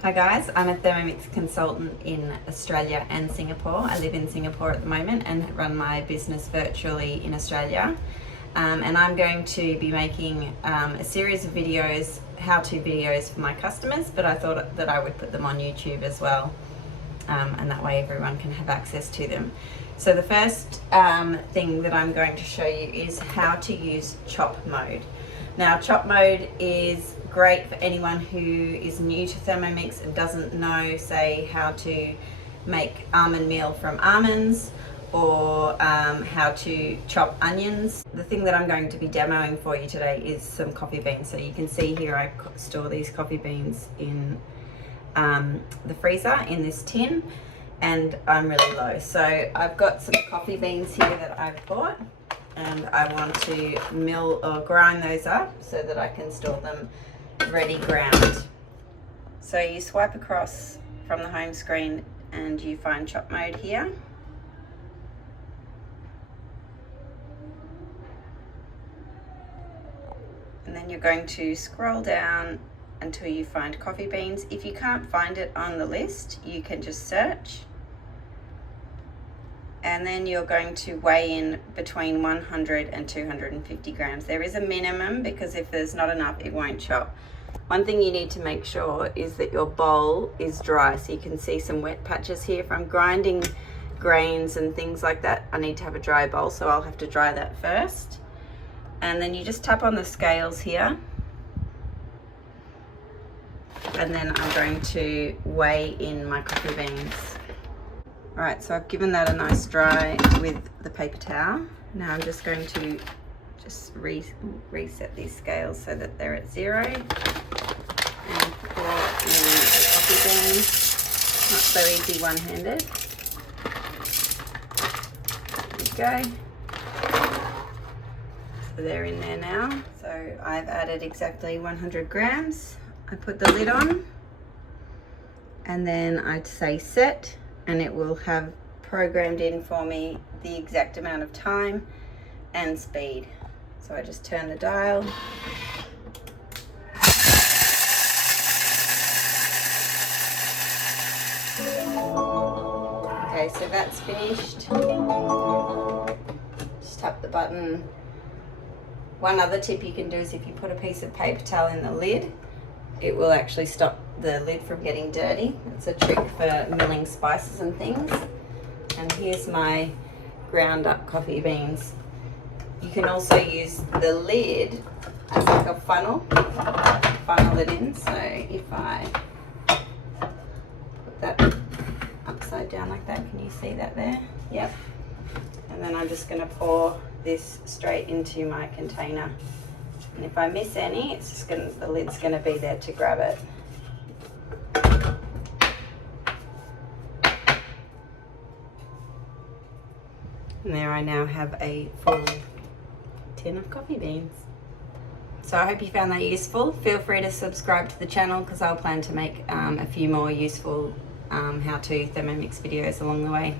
Hi guys, I'm a Thermomix consultant in Australia and Singapore. I live in Singapore at the moment and run my business virtually in Australia. And I'm going to be making a series of videos, how-to videos for my customers, but I thought that I would put them on YouTube as well. And that way everyone can have access to them. So the first thing that I'm going to show you is how to use chop mode. Now, chop mode is great for anyone who is new to Thermomix and doesn't know, say, how to make almond meal from almonds or how to chop onions. The thing that I'm going to be demoing for you today is some coffee beans. So you can see here I store these coffee beans in the freezer in this tin, and I'm really low. So I've got some coffee beans here that I've bought, and I want to mill or grind those up so that I can store them ready ground. So you swipe across from the home screen and you find chop mode here. And then you're going to scroll down until you find coffee beans. If you can't find it on the list, you can just search. And then you're going to weigh in between 100 and 250 grams. There is a minimum because if there's not enough, it won't chop. One thing you need to make sure is that your bowl is dry. So you can see some wet patches here. If I'm grinding grains and things like that, I need to have a dry bowl, so I'll have to dry that first. And then you just tap on the scales here. And then I'm going to weigh in my coffee beans. All right, so I've given that a nice dry with the paper towel. Now I'm just going to reset these scales so that they're at 0. And pour in the coffee beans. Not so easy one-handed. There we go. So they're in there now. So I've added exactly 100 grams. I put the lid on, and then I'd say set, and it will have programmed in for me the exact amount of time and speed. So I just turn the dial. Okay, so that's finished. Just tap the button. One other tip you can do is if you put a piece of paper towel in the lid, it will actually stop the lid from getting dirty. It's a trick for milling spices and things. And here's my ground up coffee beans. You can also use the lid as like a funnel it in. So if I put that upside down like that, can you see that there? Yep. And then I'm just going to pour this straight into my container. And if I miss any, it's just the lid's going to be there to grab it. And there I now have a full tin of coffee beans. So I hope you found that useful. Feel free to subscribe to the channel because I'll plan to make a few more useful how-to Thermomix videos along the way.